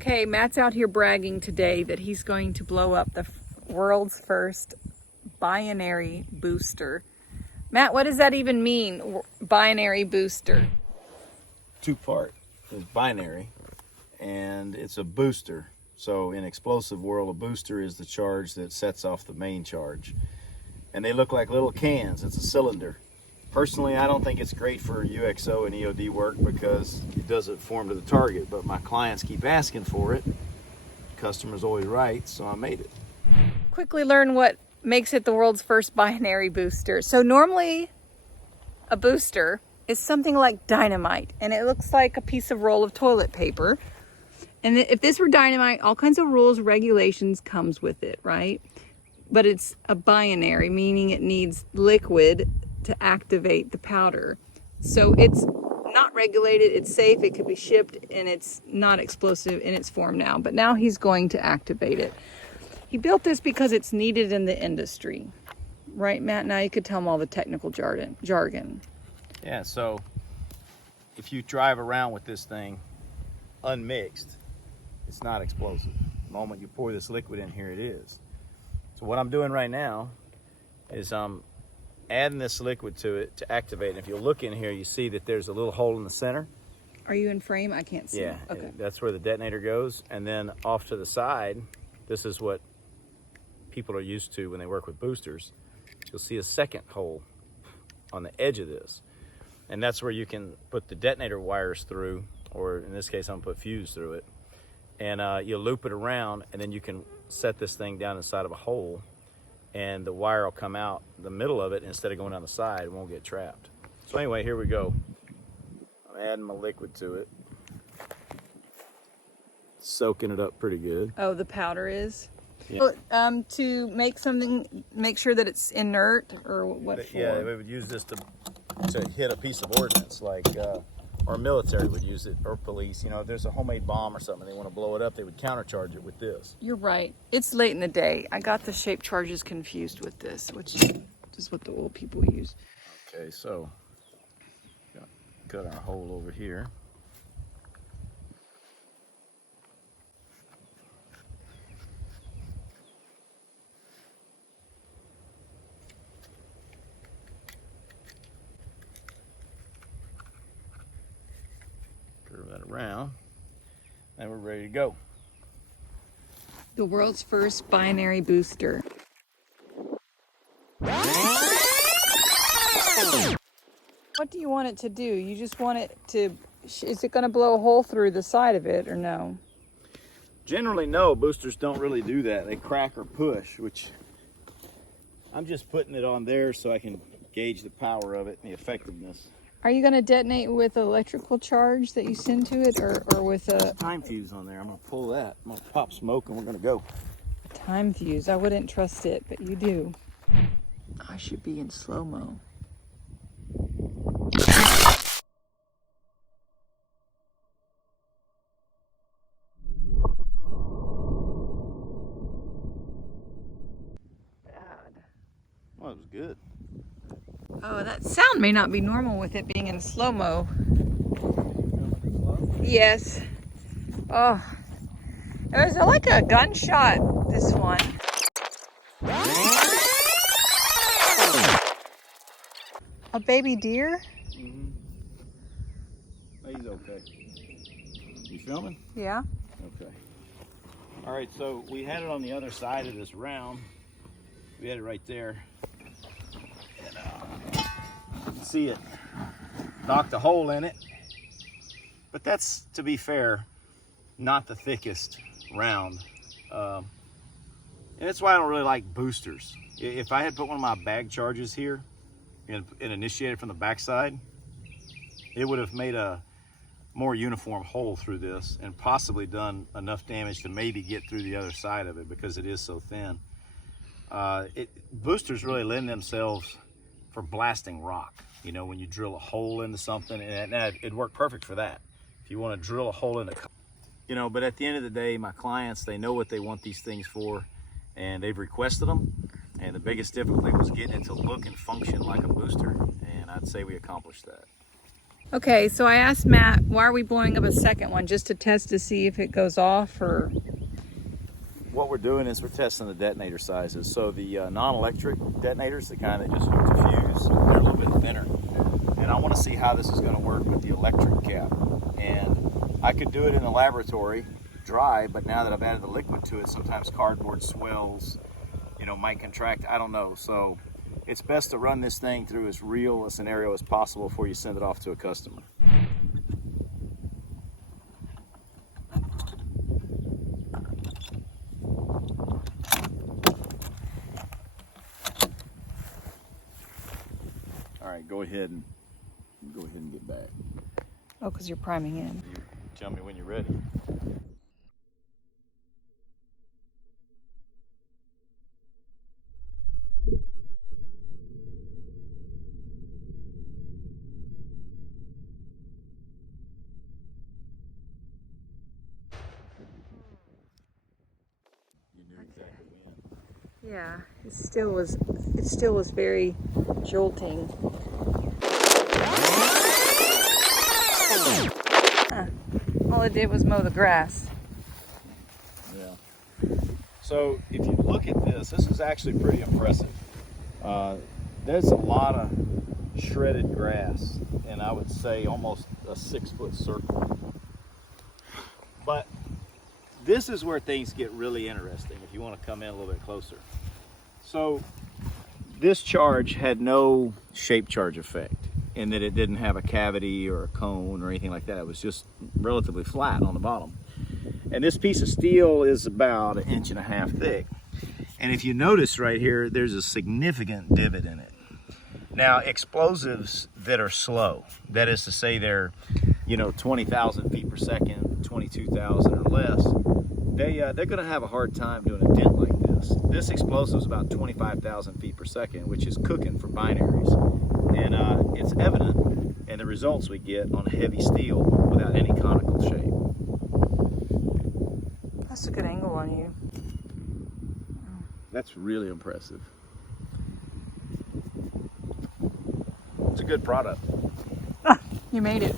Okay, Matt's out here bragging today that he's going to blow up the world's first binary booster. Matt, what does that even mean, binary booster? Two-part is binary, and it's a booster. So in explosive world, a booster is the charge that sets off the main charge. And they look like little cans. It's a cylinder. Personally, I don't think it's great for UXO and EOD work because it doesn't form to the target, but my clients keep asking for it. Customer's always right, so I made it. Quickly learn what makes it the world's first binary booster. So normally a booster is something like dynamite, and it looks like a piece of roll of toilet paper. And if this were dynamite, all kinds of rules, regulations comes with it, right? But it's a binary, meaning it needs liquid to activate the powder. So it's not regulated, it's safe, it could be shipped, and it's not explosive in its form now. But now he's going to activate it. He built this because it's needed in the industry. Right, Matt? Now you could tell him all the technical jargon. Yeah, so if you drive around with this thing unmixed, it's not explosive. The moment you pour this liquid in here, it is. So what I'm doing right now is I'm adding this liquid to it to activate. And if you look in here, you see that there's a little hole in the center. Are you in frame? I can't see. Yeah, okay. That's where the detonator goes. And then off to the side, this is what people are used to when they work with boosters. You'll see a second hole on the edge of this. And that's where you can put the detonator wires through, or in this case, I'm gonna put fuse through it. And you'll loop it around, and then you can set this thing down inside of a hole, and the wire will come out the middle of it instead of going down the side. It won't get trapped. So anyway, here we go. I'm adding my liquid to it. Soaking it up pretty good. Oh, the powder is? Yeah. Well, to make something, make sure that it's inert, or what for? Yeah, we would use this to hit a piece of ordnance, like, or military would use it, or police. You know, if there's a homemade bomb or something, they want to blow it up, they would countercharge it with this. You're right. It's late in the day. I got the shape charges confused with this, which is what the old people use. Okay, so got our hole over here. Curve that around, and we're ready to go. The world's first binary booster. What do you want it to do? You just want it to, is it going to blow a hole through the side of it or no? Generally, no. Boosters don't really do that. They crack or push, which I'm just putting it on there so I can gauge the power of it and the effectiveness. Are you going to detonate with electrical charge that you send to it, or with a time fuse on there? I'm going to pull that. I'm going to pop smoke and we're going to go. Time fuse. I wouldn't trust it, but you do. I should be in slow-mo. Bad. Well, it was good. Oh, that sound may not be normal with it being in slow-mo. Yes. Oh, it was like a gunshot, this one. A baby deer? Mm-hmm. He's okay. You filming? Yeah. Okay. All right, so we had it on the other side of this round. We had it right there. And you can see it knocked a hole in it. But that's, to be fair, not the thickest round. And that's why I don't really like boosters. If I had put one of my bag charges here and initiated from the backside, it would have made a more uniform hole through this and possibly done enough damage to maybe get through the other side of it because it is so thin. Boosters really lend themselves for blasting rock. You know, when you drill a hole into something, and it'd work perfect for that. If you want to drill a hole into, you know, but at the end of the day, my clients, they know what they want these things for, and they've requested them. And the biggest difficulty was getting it to look and function like a booster, and I'd say we accomplished that. Okay, so I asked Matt, why are we blowing up a second one? Just to test to see if it goes off, or? What we're doing is we're testing the detonator sizes. So the non-electric detonators, the kind that just hook to fuse, they're a little bit thinner. And I want to see how this is going to work with the electric cap. And I could do it in the laboratory dry, but now that I've added the liquid to it, sometimes cardboard swells, you know, might contract, I don't know. So it's best to run this thing through as real a scenario as possible before you send it off to a customer. All right, go ahead and get back. Oh, because you're priming in. You tell me when you're ready. You knew exactly when. Yeah, it still was very jolting. Huh. All it did was mow the grass. Yeah. So if you look at this is actually pretty impressive. There's a lot of shredded grass, and I would say almost a 6-foot circle. But this is where things get really interesting if you want to come in a little bit closer. So this charge had no shape charge effect in that it didn't have a cavity or a cone or anything like that. It was just relatively flat on the bottom. And this piece of steel is about 1.5 inches thick. And if you notice right here, there's a significant divot in it. Now, explosives that are slow, that is to say they're, 20,000 feet per second, 22,000 or less, they're going to have a hard time doing a dent like this. This explosive is about 25,000 feet per second, which is cooking for binaries. And it's evident in the results we get on heavy steel without any conical shape. That's a good angle on you. That's really impressive. It's a good product. You made it.